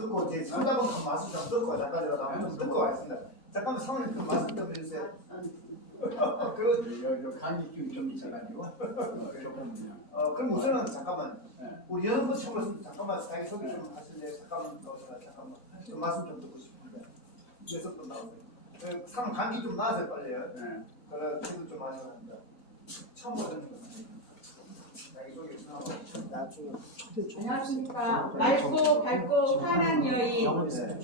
듣고 이제 상담은 그 말씀 좀 듣고 잠깐 좀 듣고 와있습니다. 잠깐만 사모님 그 말씀 좀 해주세요. 그 감기증이 좀 있어가지고 조금 그럼 우선은 잠깐만 네. 우리 연구 친구로서 잠깐만 자기 소개 좀 하실래요? 잠깐만 좀 말씀 좀 듣고 싶은데 계속 좀 나오세요. 상 감기 좀 나으세요 빨리요. 네. 그래 치료 좀 하셔야 합니다. 처음 보는 거 자기 소개 좀 하고 나중에 안녕하십니까. 맑고 밝고 환한 여인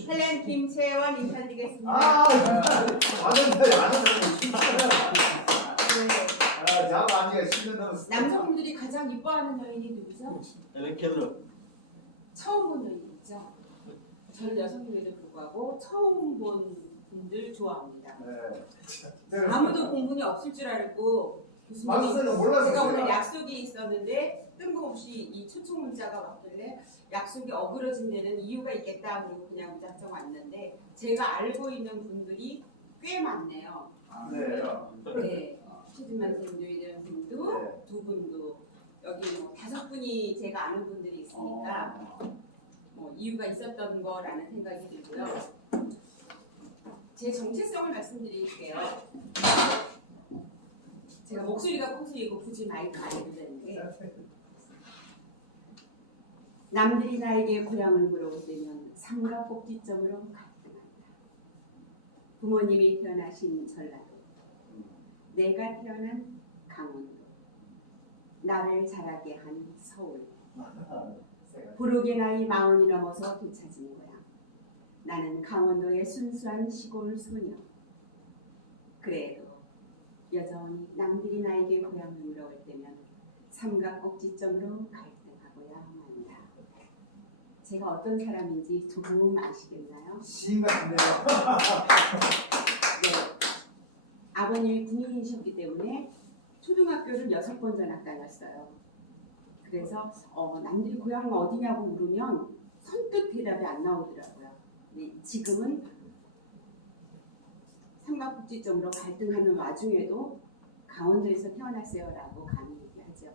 헬렌 김채원 인사드리겠습니다. 아는데 네. 자가 아니가 10년 넘었어. 남성분들이 가장 이뻐하는 여인이 누구죠? 켈러. 처음 본 여인이죠. 저는 여성임에도 불구하고 처음 본 분들 좋아합니다. 네. 아무도 공분이 없을 줄 알고 교수님이 맞았어요. 몰랐어요. 제가 오늘 약속이 있었는데 뜬금없이 이 초청 문자가 왔길래 약속이 어그러진 데는 이유가 있겠다 그리고 그냥 무작정 왔는데 제가 알고 있는 분들이 꽤 많네요. 네. 네. 최준만 선생님도 이런 분도 네. 두 분도 여기 뭐 5분이 제가 아는 분들이 있으니까 뭐 이유가 있었던 거라는 생각이 들고요. 제 정체성을 말씀드릴게요. 제가 목소리가 커서 이거 굳이 마이크 안 해도 되는데 남들이 나에게 고향을 물어볼 때면 삼각꼭지점으로 갈등한다. 부모님이 태어나신 전라도, 내가 태어난 강원도, 나를 자라게 한 서울, 부르게 나이 40이 넘어서 되찾은 고향. 나는 강원도의 순수한 시골 소녀. 그래도 여전히 남들이 나에게 고향을 물어볼 때면 삼각꼭지점으로 갈등하고야 만다. 제가 어떤 사람인지 조금 아시겠나요? 시인 같은데요. 네. 아버님이 군인이셨기 때문에 초등학교를 6번 전학 다녔어요. 그래서 남들이 고향은 어디냐고 물으면 선뜻 대답이 안 나오더라고요. 네, 지금은 삼각국지점으로 갈등하는 와중에도 강원도에서 태어났어요라고 감히 얘기하죠.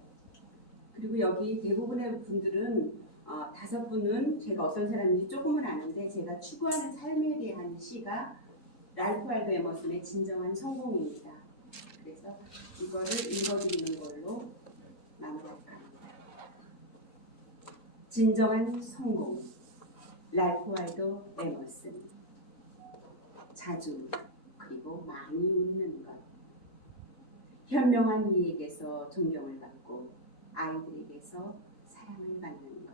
그리고 여기 대부분의 분들은 5분은 제가 어떤 사람인지 조금은 아는데 제가 추구하는 삶에 대한 시가 랄프 waldo 에머슨의 진정한 성공입니다. 그래서 이거를 읽어드리는 걸로 마무리할까 합니다. 진정한 성공, 랄프 waldo 에머슨. 자주 그리고 많이 웃는 것. 현명한 이에게서 존경을 받고 아이들에게서 사랑을 받는 것.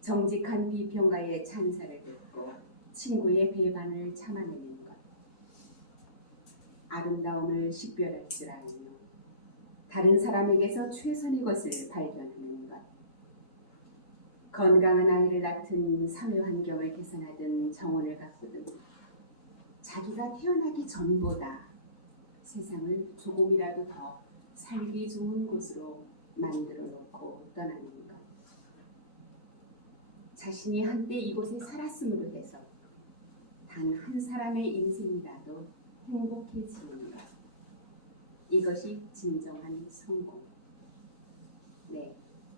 정직한 비평가의 찬사를 듣고 친구의 배반을 참아내는 것. 아름다움을 식별할 줄 알며 다른 사람에게서 최선의 것을 발견하는 것. 건강한 아이를 낳든 사회 환경을 개선하든 정원을 가꾸든 자기가 태어나기 전보다 세상을 조금이라도 더 살기 좋은 곳으로 만들어 놓고 떠나는 것. 자신이 한때 이곳에 살았음으로 해서 단 한 사람의 인생이라도 행복해지는 것. 이것이 진정한 성공. 네,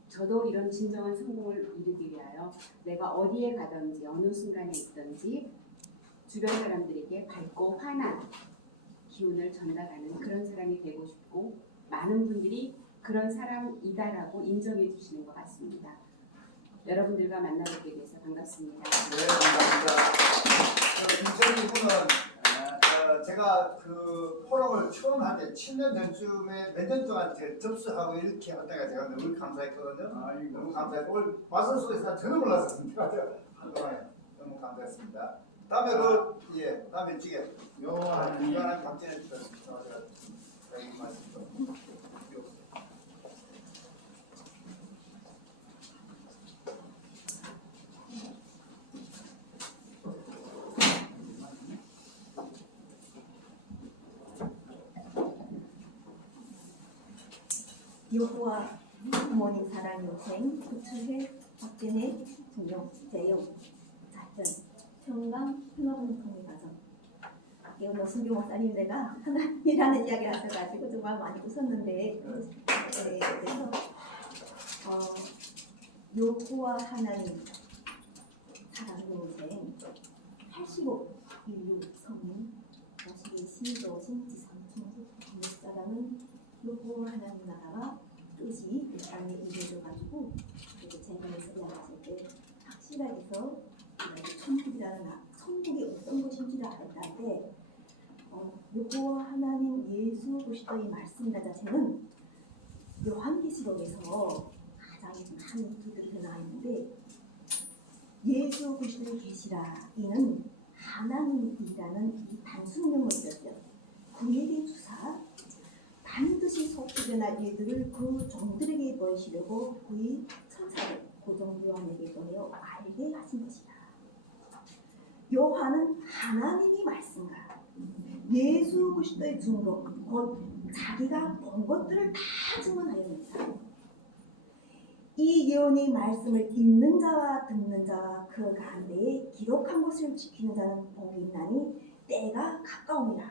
저도 이런 진정한 성공을 이루기 위하여 내가 어디에 가든지 어느 순간에 있든지 주변 사람들에게 밝고 환한 기운을 전달하는 그런 사람이 되고 싶고 많은 분들이 그런 사람이다라고 인정해 주시는 것 같습니다. 여러분들과 만나뵙게 돼서 반갑습니다. 네, 감사합니다. 김철희 군은 제가 그 포럼을 처음 할 때 7년 전쯤에 몇 년 동안 접수하고 이렇게 하다가 제가 너무 감사했거든요. 너무 감사했고 오늘 말씀 속에서 전혀 몰랐습니다. 한동안에 너무 감사했습니다. 다음에 다음에 지게 유한한 박진혜 주는 제가 말씀 좀. 여호와 부모님 사랑 인생 구출해 박진혜 정용 재용 자전 평강 흘러가는 통일 과정. 오늘 순교 목사님 내가 하나님이라는 이야기를 하셔가지고 정말 많이 웃었는데 그래서 여호와 하나님 15 인류 성인 다시게 신도신 지상충국 목사라는 여호와 하나님 나라가 뜻이 이 땅에 이루어져가지고 이렇게 재단에서 이야기하실 때 확실하게 해서 천국이 어떤 것인지를 알았다 때 여호와 하나님 예수 그리스도의 말씀이라 자체는 요한계시록에서 가장 많은 두들겨 나와 있는데 예수 그리스도의 계시라 이는 하나님이라는 이 단순명을 들었어요. 그에게 주사 반드시 속죄될 일들을 그 종들에게 보이시려고 그의 천사를 고종 요한에게 보내어 알게 하신 것이다. 요한은 하나님이 말씀과 예수 그리스도의 증거 곧 자기가 본 것들을 다 증언하였습니다. 이 예언의 말씀을 읽는 자와 듣는 자와 그 가운데에 기록한 것을 지키는 자는 복이 있나니 때가 가까움이라.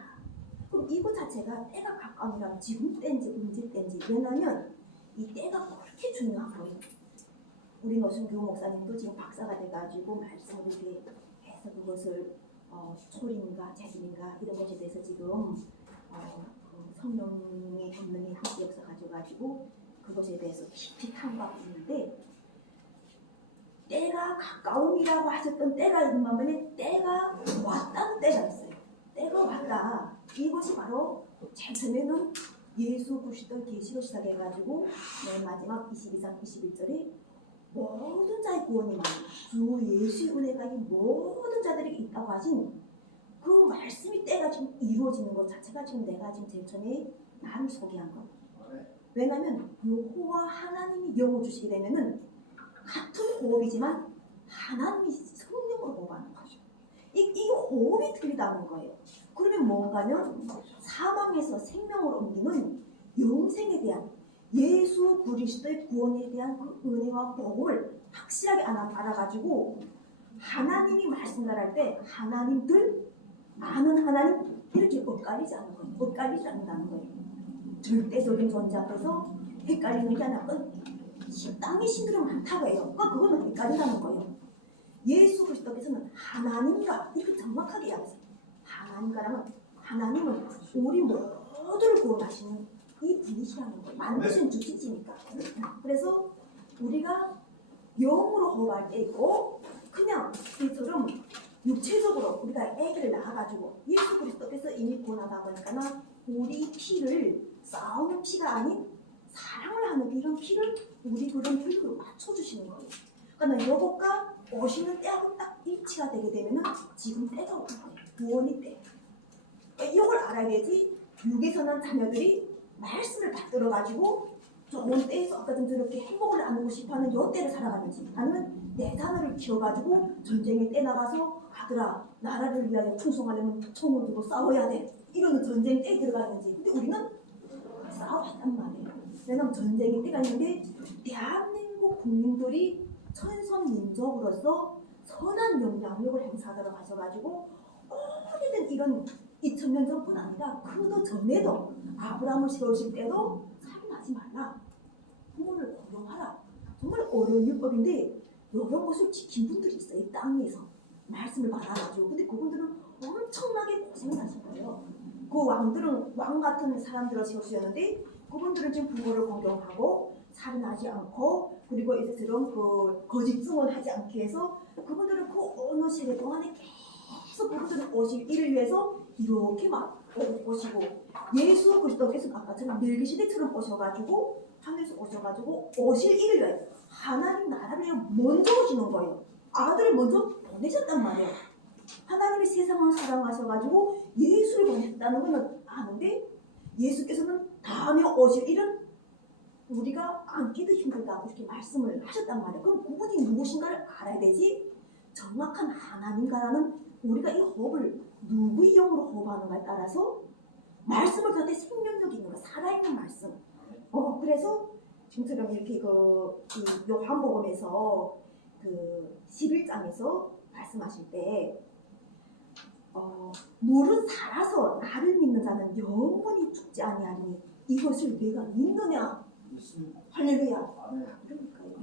그럼 이거 자체가 때가 가까움이라면 지금 때인지 언제 때인지 왜냐하면 이 때가 그렇게 중요한 거예요. 우리 노순교 목사님도 지금 박사가 돼가지고 말씀을 이렇게 해서 그것을 초림인가 재림인가 이런 것에 대해서 지금 성령의 권능이 함께 역사 가져가지고 그것에 대해서 깊이 탐구하고 있는데 때가 가까움이라고 하셨던 때가 있는데 때가 왔다는 때가 있어요. 때가 왔다. 이것이 바로 제일 처음에는 예수 그리스도 계시로 시작해가지고 맨 마지막 22장 21절에 모든 자의 구원이 주 예수의 은혜가 이 모든 자들에게 있다고 하신 그 말씀이 때가 지금 이루어지는 것 자체가 지금 내가 지금 제일 처음에 나를 소개한 거. 왜냐하면 여호와 하나님이 영을 주시게 되면은 같은 호흡이지만 하나님이 성령으로 호흡하는 거죠. 이 호흡이 틀리다는 거예요. 그러면 뭔가면 사망에서 생명으로 옮기는 영생에 대한 예수 그리스도의 구원에 대한 그 은혜와 복음을 확실하게 알아가지고 하나님이 말씀을 때 하나님들 많은 하나님 이렇게 엇갈리지 않는 거예요. 엇갈리지 않는다는 거예요. 절대적인 존재 앞에서 헷갈리는 게 아니라 땅의 신들은 많다고 해요. 그거는 헷갈린다는 거예요. 예수 그리스도께서는 하나님과 이렇게 정확하게 이야기했어요. 하나님은 우리 모두를 구원하시는 이 분이시라는 거예요. 만드신 주체지니까. 그래서 우리가 영으로 호흡할 때 있고 그냥 이처럼 육체적으로 우리가 아기를 낳아가지고 예수 그리스도께서 이미 구원하다 보니까 우리 피를 싸우는 피가 아닌 사랑을 하는 이런 피를 우리 그런 피로 맞춰주시는 거예요. 그러니까 이것과 오시는 때하고 딱 일치가 되게 되면 지금 때가 오는 거예요. 구원이 때. 이걸 알아야 되지. 육에서 난 자녀들이 말씀을 받들어가지고 좋은 때에서 아까 좀 저렇게 행복을 나누고 싶어하는 요 때를 살아가는지 아니면 내 자녀를 키워가지고 전쟁에 때 나가서 아들아 나라를 위하여 충성하려면 총을 들고 싸워야 돼 이런 전쟁 때에 들어가는지. 근데 우리는 싸워봤단 말이에요. 왜냐면 전쟁의 때가 있는데 대한민국 국민들이 천선민족으로서 선한 영향력을 행사하도록 하셔가지고 오래된 이런 2000년 전뿐 아니라 그도 전에도 아브라함을 세우실 때도 살인하지 말라, 부모를 공경하라. 정말 어려운 율법인데 이런 것을 지킨 분들이 있어요. 이 땅에서 말씀을 받아가지고. 근데 그분들은 엄청나게 고생을 하신 거예요. 그 왕들은 왕 같은 사람들을 세우셨는데 그분들은 지금 부모를 공경하고 살인하지 않고 그리고 이처럼 그 거짓 증언하지 않게 해서 그분들은 그 어느 시대 동안에 계속 그분들은 오실 일을 위해서 이렇게 막 오시고 예수 그리스도께서 아까처럼 멜기시덱처럼 오셔가지고 하늘에서 오셔가지고 오실 일을 위해 하나님 나라를 위해 먼저 오시는 거예요. 아들을 먼저 보내셨단 말이에요. 하나님이 세상을 사랑하셔가지고 예수를 보냈다는 것은 아는데 예수께서는 다음에 오실 일은 우리가 안기도 힘들다 이렇게 말씀을 하셨단 말이에요. 그럼 그분이 무엇인가를 알아야 되지. 정확한 하나님과라는 우리가 이 호흡을 누구의 영으로 호흡하는가에 따라서 말씀을 들을 때 생명력이 있는 거, 살아있는 말씀. 그래서 지금처럼 이렇게 이 요한복음에서 그 11장에서 말씀하실 때 무릇 살아서 나를 믿는 자는 영원히 죽지 아니하리니 이것을 내가 믿느냐? 믿습니다. 할렐루야. 그러니까요.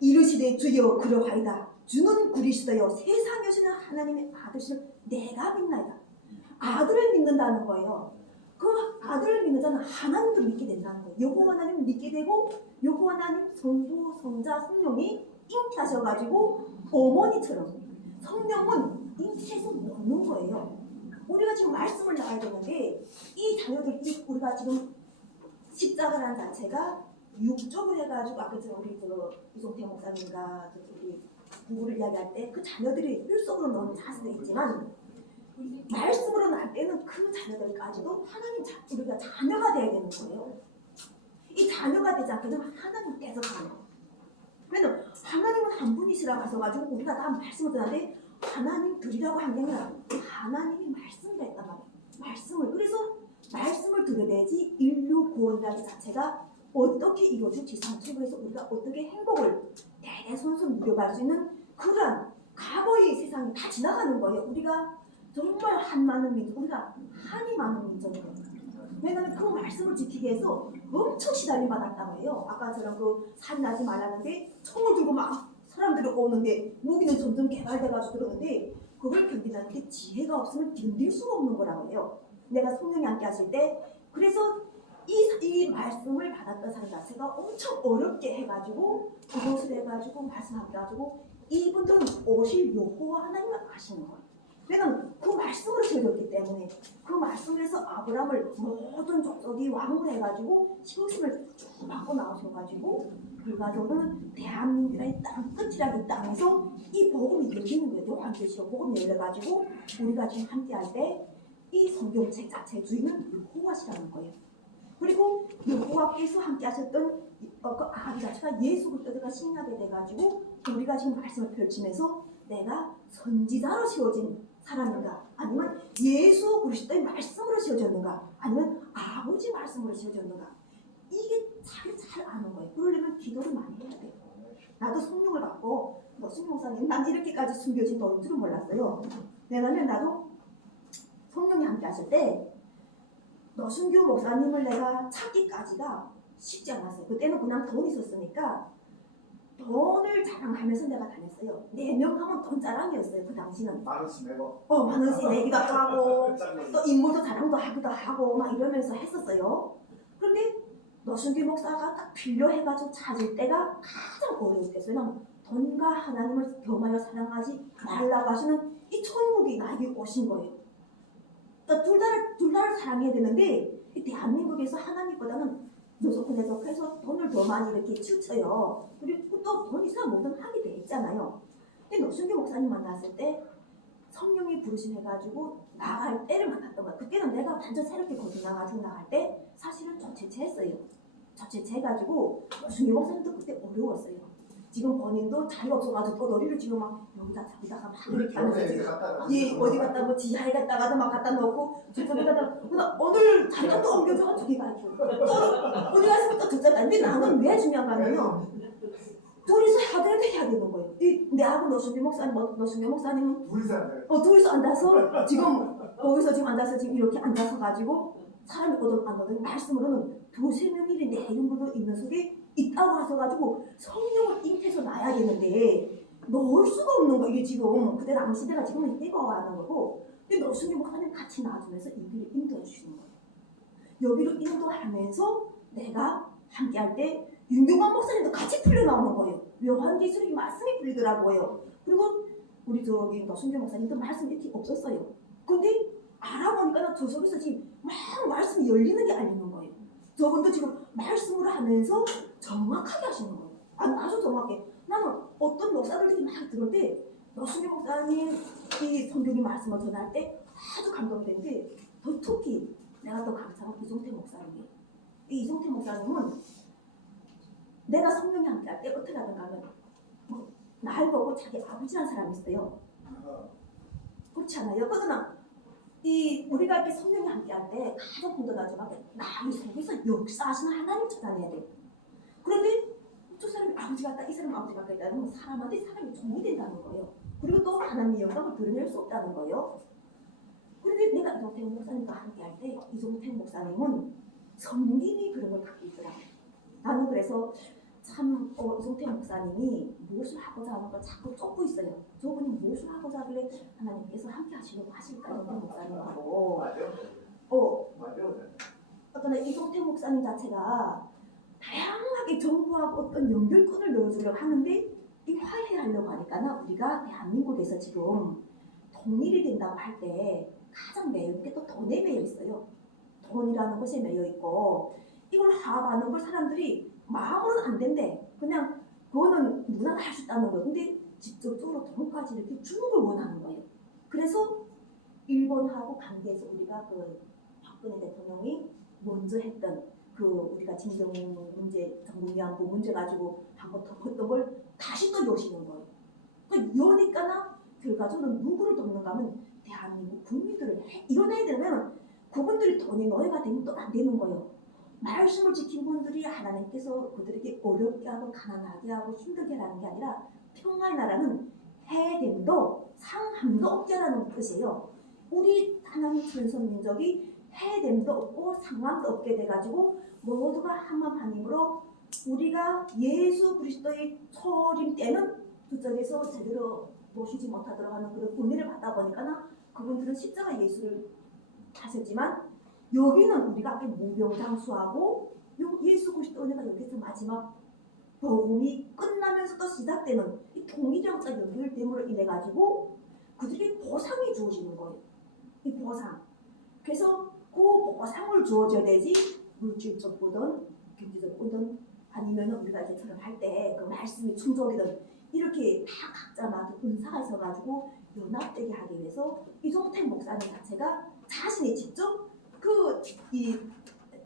이르시되 주여 그러하이다. 주는 그리스도요 세상에 오시는 하나님의 아들이신 내가 믿나이다. 아들을 믿는다는 거예요. 그 아들을 믿는 자는 하나님도 믿게 된다는 거예요. 여호와 하나님 믿게 되고 여호와 하나님 성부 성자 성령이 잉태하셔가지고 어머니처럼 성령은 잉태해서 먹는 거예요. 우리가 지금 말씀을 나가야 되는데 이 자녀들이 우리가 지금 십자가라는 자체가 육족을 해가지고 아까 우리 이종태 목사님과 우리 부부를 이야기할 때 그 자녀들이 혈속으로 나오는 자식들이 있지만 말씀으로 날 때는 그 자녀들까지도 하나님 우리가 자녀가 되어야 되는 거예요. 이 자녀가 되지 않게 되면 하나님 뺏어가요. 왜냐면 하나님은 한 분이시라고 하셔가지고 우리가 다 말씀을 듣는데 하나님 들이라고 한 게 아니라 하나님이 말씀을 했단 말이에요. 말씀을. 그래서 말씀을 들어야지 인류 구원이라는 자체가 어떻게 이루어질지 상처에서 우리가 어떻게 행복을 대대손손 누려갈 수 있는 그런 과거의 세상이 다 지나가는 거예요. 우리가 정말 한 많은 민족, 우리가 한이 많은 민족이에요. 왜냐하면 그 말씀을 지키기 위해서 엄청 시달림 받았다고 해요. 아까처럼 그 살인하지 말라는데 총을 들고 막 사람들이 오는데 무기는 점점 개발돼가지고 그러는데 그걸 견디는데 지혜가 없으면 견딜 수가 없는 거라고 해요. 내가 성령이 함께 하실 때 그래서 이 말씀을 받았던 사람 자체가 엄청 어렵게 해가지고 그것을 해가지고 말씀하게 해가지고 이분들은 오실 여호와 하나님을 아시는 거예요. 왜냐면 그 말씀으로 지어졌기 때문에 그 말씀에서 아브라함을 모든 족속이 왕을 해가지고 시험을 쭉 받고 나오셔가지고 결과적으로는 대한민국의 땅 끝이라는 땅에서 이 복음이 열리는 거예요. 요한계시록 복음이 열려가지고 우리가 지금 함께할 때 이 성경책 자체의 주인은 여호와시라는 거예요. 그리고 여호와께서 함께 하셨던 그 아기 자체가 예수 그리스도가 신나게 돼가지고 우리가 지금 말씀을 펼치면서 내가 선지자로 세워진 사람인가 아니면 예수 그리스도의 말씀으로 세워졌는가 아니면 아버지 말씀으로 세워졌는가 이게 잘 아는 거예요. 그러려면 기도를 많이 해야 돼요. 나도 성령을 받고 노승 목사님 난 이렇게까지 숨겨진 너 줄은 몰랐어요. 왜냐면 나도 성령이 함께 하실 때 노승규 목사님을 내가 찾기까지가 쉽지 않았어요. 그때는 그냥 돈이 있었으니까 돈을 자랑하면서 내가 다녔어요. 4명 하면 돈 자랑이었어요. 그 당시는. 만 원씩 내고. 만 원씩 내기도 하고 또 인물도 자랑도 하기도 하고 막 이러면서 했었어요. 그런데 노승규 목사가 딱 필요해가지고 찾을 때가 가장 어려웠겠어요. 왜냐면 돈과 하나님을 겸하여 사랑하지 말라고 하시는 이 천국이 나에게 오신 거예요. 그러니까 둘 다를 사랑해야 되는데 이 대한민국에서 하나님보다는 노숙해서 돈을 더 많이 이렇게 치우쳐요. 그리고 또 돈 있으면 뭐든 하게 돼 있잖아요. 근데 노승규 목사님 만났을 때 성령이 부르심해가지고 나갈 때를 만났던 거야. 그때는 내가 완전 새롭게 거기 나가지고 나갈 때 사실은 조체체했어요. 조체체해가지고 노승규 목사님도 그때 어려웠어요. 지금 본인도 자리가 없어가지고 또 너리를 지금 막 여기다 저기다가 막 이렇게 하면서 예 어디 갔다 뭐 지하에 갔다가도 막 갖다 놓고 저기 갔다 오늘 자리가 또 옮겨져가 저기 가고 또 어디 가서 또 저쪽 가. 근데 나는 왜 중요한가 하면요. 둘이서 해야 되는 거예요. 내하고 노승규 목사님은 둘이서 앉아서 지금 거기서 지금 앉아서 지금 이렇게 앉아서 가지고 사람이 오든 안 오든 말씀으로는 2-3명이 내 이름으로 있는 속에 있다고 하셔가지고 성령을 잉태해서 놔야 되는데 넣을 수가 없는 거 이게 지금 그때 당시 때가 지금은 떼어가는 거고 근데 노승규 목사님 같이 놔주면서 이 길을 인도해 주시는 거예요. 여기로 인도하면서 내가 함께 할 때 윤경환 목사님도 같이 풀려 나오는 거예요. 요한계시록이 말씀이 풀리더라고요. 그리고 우리 저기 노승규 목사님도 말씀 이렇게 없었어요. 근데 알아보니까 저 속에서 지금 막 말씀이 열리는 게 알리는 거예요. 저분도 지금 말씀을 하면서 정확하게 하시는 거예요. 아주 정확해. 나는 어떤 목사들이 막 들었는데 노승규 목사님 이 성경의 말씀을 전할 때 아주 감동되는데 더 특히 내가 또 감사한 이종태 목사님이에요. 이 이종태 목사님은 내가 성령이 함께 할 때 어떻게 하던가 하면 날 보고 자기 아버지라는 사람이 있어요. 그렇지 않아요? 그러나 우리가 이렇게 성령이 함께 할 때 가장 궁금하지만 나의 속에서 역사하시는 하나님 찾아내야 돼. 그런데 저 사람이 아버지 같다, 이 사람이 아버지 같다 있다는 건 사람한테 사람이 종이 된다는 거예요. 그리고 또 하나님의 영광을 드러낼 수 없다는 거예요. 그런데 내가 이종택 목사님과 함께 할 때 이종택 목사님은 성김이 그런 걸 갖고 있더라고요. 나는 그래서 참 이종태 목사님이 무엇을 하고자 하는 걸 자꾸 쫓고 있어요. 저분이 무엇을 하고자 하길래 하나님께서 함께 하시려고 하실까 이종태 목사님하고 맞아요. 어 맞아요. 어떤 이종태 목사님 자체가 다양하게 정부하고 어떤 연결끈을 넣어주려고 하는데 이 화해하려고 하니까 우리가 대한민국에서 지금 통일이 된다고 할 때 가장 매여 있는 게 또 돈에 매여 있어요. 돈이라는 것에 매여 있고 이걸 화합하는 걸 사람들이 마음으로는 안 된대. 그냥 그거는 누구나 다 할 수 있다는 거예요. 근데 직접적으로 돈까지 이렇게 주는 걸 원하는 거예요. 그래서 일본하고 관계에서 우리가 그 박근혜 대통령이 먼저 했던 그 우리가 진정 문제, 정부위안부 문제 가지고 한번 덮었던 걸 다시 또 여시는 거예요. 그 여니까나 결과적으로 누구를 돕는가 하면 대한민국 국민들을 이뤄내야 되면 그분들이 돈이 노예가 되면 또 안 되는 거예요. 말씀을 지킨 분들이 하나님께서 그들에게 어렵게 하고 가난하게 하고 힘들게 하는 게 아니라 평화의 나라는 해됨도 상함도 없게라는 뜻이에요. 우리 하나님 천선 민족이 해됨도 없고 상함도 없게 돼가지고 모두가 한마음 한입으로 우리가 예수 그리스도의 초림 때는 그쪽에서 제대로 모시지 못하도록 하는 그런 은혜를 받다 보니까 그분들은 십자가 예수를 하셨지만 여기는 우리가 앞에 무병장수하고 예수 그리스도 은혜가 여기서 마지막 복음이 끝나면서 또 시작되는 이 통일형과 연결됨으로 인해 가지고 그들에게 보상이 주어지는 거예요. 이 보상. 그래서 그 보상을 주어줘야 되지 물질적 보든 경제적 보든 아니면 우리가 이제처럼 할 때 그 말씀이 충족이든 이렇게 다 각자마다 은사가 있어가지고 연합되게 하기 위해서 이종택 목사님 자체가 자신이 직접 이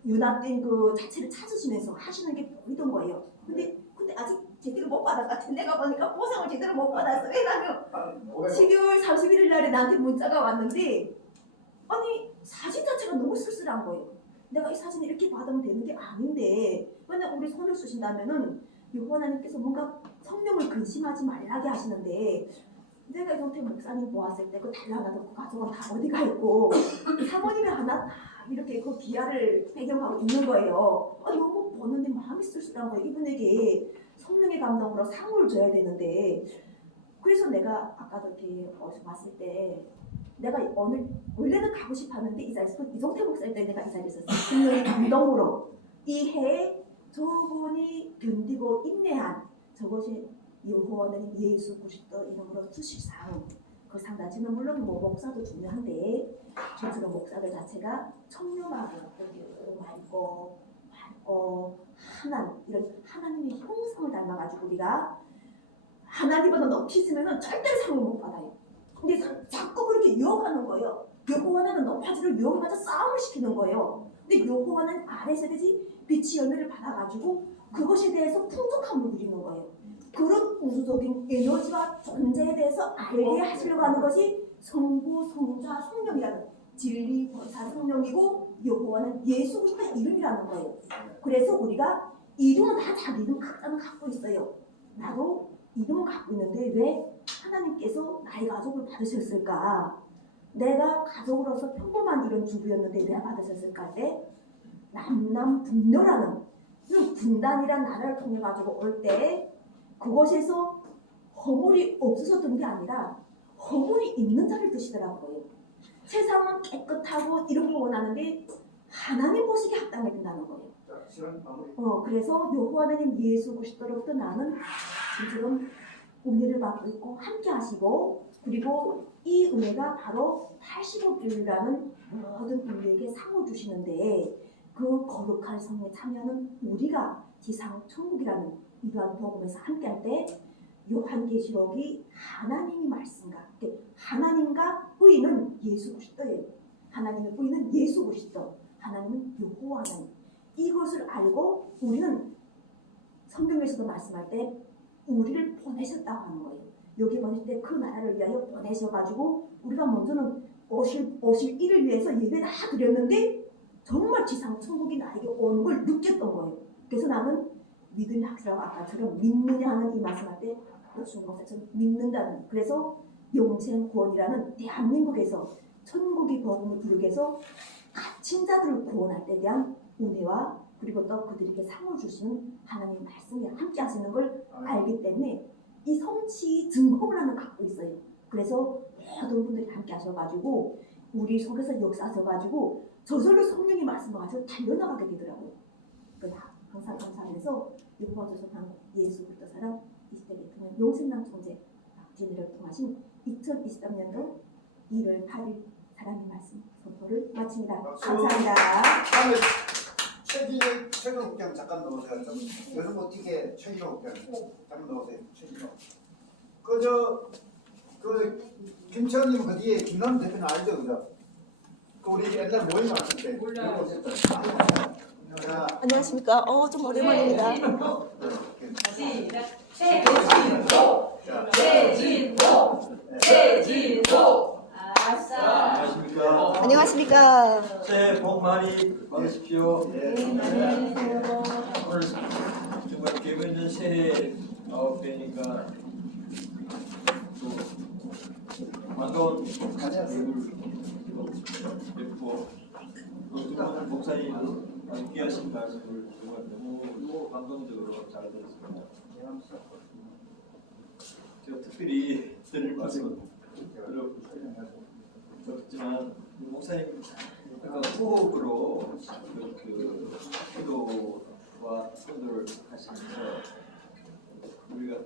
연합된 그 자체를 찾으시면서 하시는 게 보이던 거예요. 근데 아직 제대로 못 받은 것 같아. 내가 보니까 보상을 제대로 못 받았어. 왜냐면 12월 31일 날에 나한테 문자가 왔는데 아니 사진 자체가 너무 쓸쓸한 거예요. 내가 이 사진을 이렇게 받으면 되는 게 아닌데 맨날 우리 손을 쓰신다면은 여호와 하나님께서 뭔가 성령을 근심하지 말라게 하시는데 내가 이종택 목사님 보았을 때 그 달라나도 그 가족은 다 어디가 있고 사모님이 하나 다 이렇게 그 기아를 배경하고 있는 거예요. 너무 보는데 마음이 쓸쓸한 거예요. 이분에게 성령의 감동으로 상을 줘야 되는데 그래서 내가 아까도 이렇게 봤을 때 내가 오늘 원래는 가고 싶었는데 이 자리에서 이종택 목사님 때문에 내가 이 자리에 있었어요. 성령의 감동으로 이 해에 저분이 견디고 인내한 저것이 여호와는 예수 그리스도 이름으로 주실 상. 그 상 자체는 물론 목사도 중요한데 실제로 목사들 자체가 청렴하고 맑고 이런 하나님의 형상을 닮아가지고 우리가 하나님보다 높이 있으면 절대로 상을 못 받아요. 근데 자꾸 그렇게 유혹하는 거예요. 여호와는 높아지를 유혹해가지고 싸움을 시키는 거예요. 근데 여호와는 아래서 되지 빛이 열매를 받아가지고 그것에 대해서 풍족함을 누리는 거예요. 그런 우주적인 에너지와 존재에 대해서 알게 하시려고 하는 것이 성부, 성자, 성령이라는 진리, 보사, 성령이고 여호와는 예수 그리스도의 이름이라는 거예요. 그래서 우리가 이름은 다 자기 이름 각자는 갖고 있어요. 나도 이름을 갖고 있는데 왜 하나님께서 나의 가족을 받으셨을까? 내가 가족으로서 평범한 이런 주부였는데 왜 받으셨을까 할 때 남남북녀라는 이 분단이란 나라를 통해 가지고 올 때 그곳에서 허물이 없어졌던 게 아니라 허물이 있는 자를 드시더라고요. 세상은 깨끗하고 이런 걸 원하는데 하나님 보시기에 합당해야 된다는 거예요. 그래서 여호와 하나님 예수 그리스도로부터 나는 지금 은혜를 받고 있고 함께 하시고 그리고 이 은혜가 바로 85교회라는 모든 우리에게 상을 주시는데 그 거룩한 성에 참여하는 우리가 지상 천국이라는 이러한 복음에서 함께할 때 요한계시록이 하나님이 말씀과 하나님과 의인은 예수 그리스도예요. 하나님의 의인은 예수 그리스도, 하나님은 여호와 하나님. 이것을 알고 우리는 성경에서도 말씀할 때 우리를 보내셨다고 하는 거예요. 여기 보낼 때 그 나라를 위하여 보내셔가지고 우리가 먼저는 오실 일을 위해서 예배 다 드렸는데 정말 지상 천국이 나에게 오는 걸 느꼈던 거예요. 그래서 나는 믿음이 확실하고 아까처럼 믿느냐 하는 이 말씀할 때 중국사처럼 믿는다는 그래서 영생 구원이라는 대한민국에서 천국의 복음을 이루기 위해서 갇힌 자들을 구원할 때 대한 은혜와 그리고 또 그들에게 상을 주신 하나님의 말씀이 함께 하시는 걸 알기 때문에 이 성취 증거를 하나 갖고 있어요. 그래서 모든 분들이 함께 하셔가지고 우리 속에서 역사하셔가지고 저절로 성령의 말씀을 가지고 달려나가게 되더라고요. 그래서 항상 감사하면서 여호와 조선한 예수 그리스도 사랑 이 시대 대통령 용신당 총재 박진희를 통하신 2023년도 1월 8일 사랑의 말씀 선포를 마칩니다. 박수. 감사합니다. 다음에 최진호 국장 잠깐 넣으세요. 좀 요즘 어떻게 최진호 국장 잠깐 넣으세요. 최진호. 그 김철님 그 뒤에 김남 대표는 알죠, 그죠? 그 우리 옛날 모임 왔을 때. 몰라요. 안녕하십니까. 좀 오랜만입니다. 안녕하십니까. 안녕하십니까. 새해 복 많이 받으십시오. 오늘 정말 개면전 새해 9배니까 또 반가운 얼굴 뵙고 또 목사님도 아주 귀하신 말씀을 정말 너무 감동적으로 잘 들었습니다. 제가 특별히 드릴 말씀은 없지만 목사님 그러니까 호흡으로 그 기도와 선도를 하시면서 우리가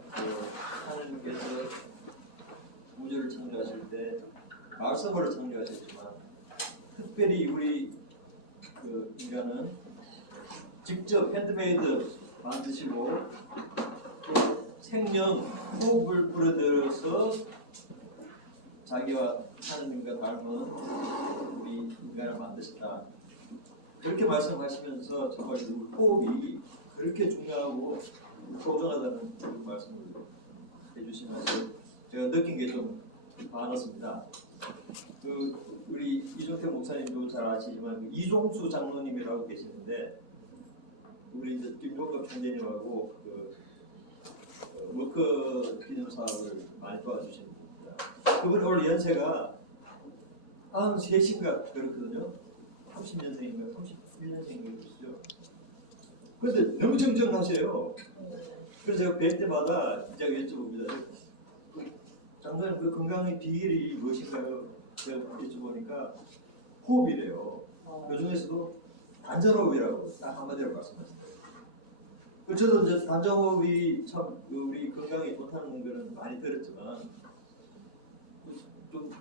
하나님께서 우주를 창조하실 때 말씀으로 창조하셨지만 특별히 우리 그 인간은 직접 핸드메이드 만드시고 또 생명 호흡을 불어들여서 자기와 하나님과 닮은 우리 인간을 만드셨다. 그렇게 말씀하시면서 정말 그 호흡이 그렇게 중요하고 소중하다는 그런 말씀을 해주시면서 제가 느낀 게 좀 많았습니다. 그 우리 이종태 목사님도 잘 아시지만 이종수 장로님이라고 계시는데 우리 이제 김종갑 총재님하고 그 워크 기념 사업을 많이 도와주시는 분입니다. 그분 오늘 연세가 93인가 그렇거든요. 30년생인가 31년생인가 그러시죠. 그런데 너무 정정하세요. 그래서 제가 뵐 때마다 제가 여쭤봅니다. 장로님 그 건강의 비결이 무엇인가요? 제가 여쭤보니까 호흡이래요. 그 중에서도 단전호흡이라고 딱 한마디로 말씀하셨어요. 저도 이제 단전호흡이 참 우리 건강에 좋다는 거는 많이 들었지만 좀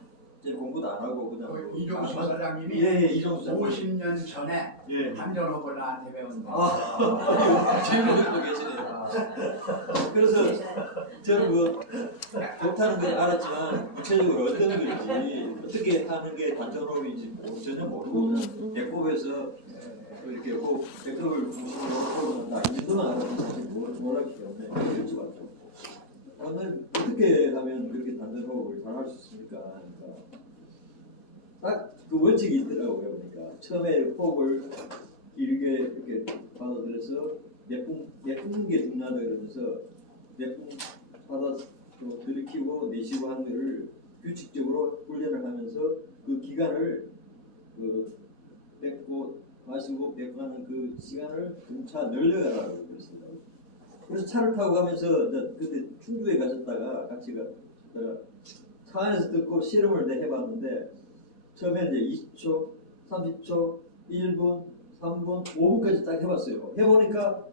이제 공부도 안 하고 그냥 이종수 사장님이 예, 이종수 사장님 50년 전에 예. 단전호흡을 나한테 배운다. 질문도 계시네요. 그래서 저는 뭐 좋다는 걸 알았지만 구체적으로 어떤 건지 어떻게 하는 게 단전호흡인지 전혀 모르고 그냥 배꼽에서 이렇게 꼭 배꼽을 중심으로 호흡을 딱 인도만 알았는데 사실 몰랐기 때문에 여쭤봤죠. 오늘 어떻게 하면 그렇게 단전호흡을 잘 할 수 있습니까? 하니까 딱 그 원칙이 있더라고요. 그러니까 처음에 호흡을 길게 이렇게 받아들여서 내뿜는 게 중요하다 그러면서 내뿜 받아서 들이키고 내쉬고 하는 거를 규칙적으로 훈련을 하면서 그 기간을 그 뱉고 마시고 뱉고 하는 그 시간을 점차 늘려가라고 그랬습니다. 그래서 차를 타고 가면서 그때 충주에 가셨다가 같이 갔다가 차 안에서 듣고 실험을 해봤는데 처음에 이제 20초, 30초, 1분, 3분, 5분까지 딱 해봤어요. 해보니까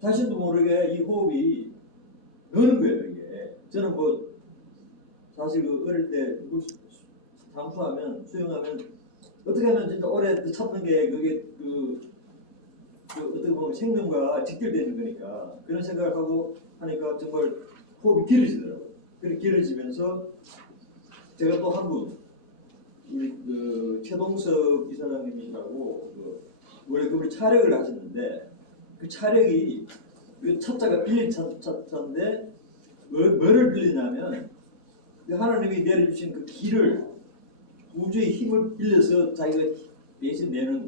자신도 모르게 이 호흡이 느는 거예요. 이게 저는 뭐 사실 그 어릴 때 잠수하면 수영하면 어떻게 하면 진짜 오래 참는 게 그게 그 어떻게 보면 생명과 직결되는 거니까 그런 생각을 하고 하니까 정말 호흡이 길어지더라고요. 그렇게 길어지면서 제가 또 한 분 우리 그 최동석 이사장님이라고 원래 그분이 차력을 하셨는데 그 차력이 그 차자가 빌린 차인데 뭐를 빌리냐면 하나님이 내려주신 그 길을 우주의 힘을 빌려서 자기가 대신 내는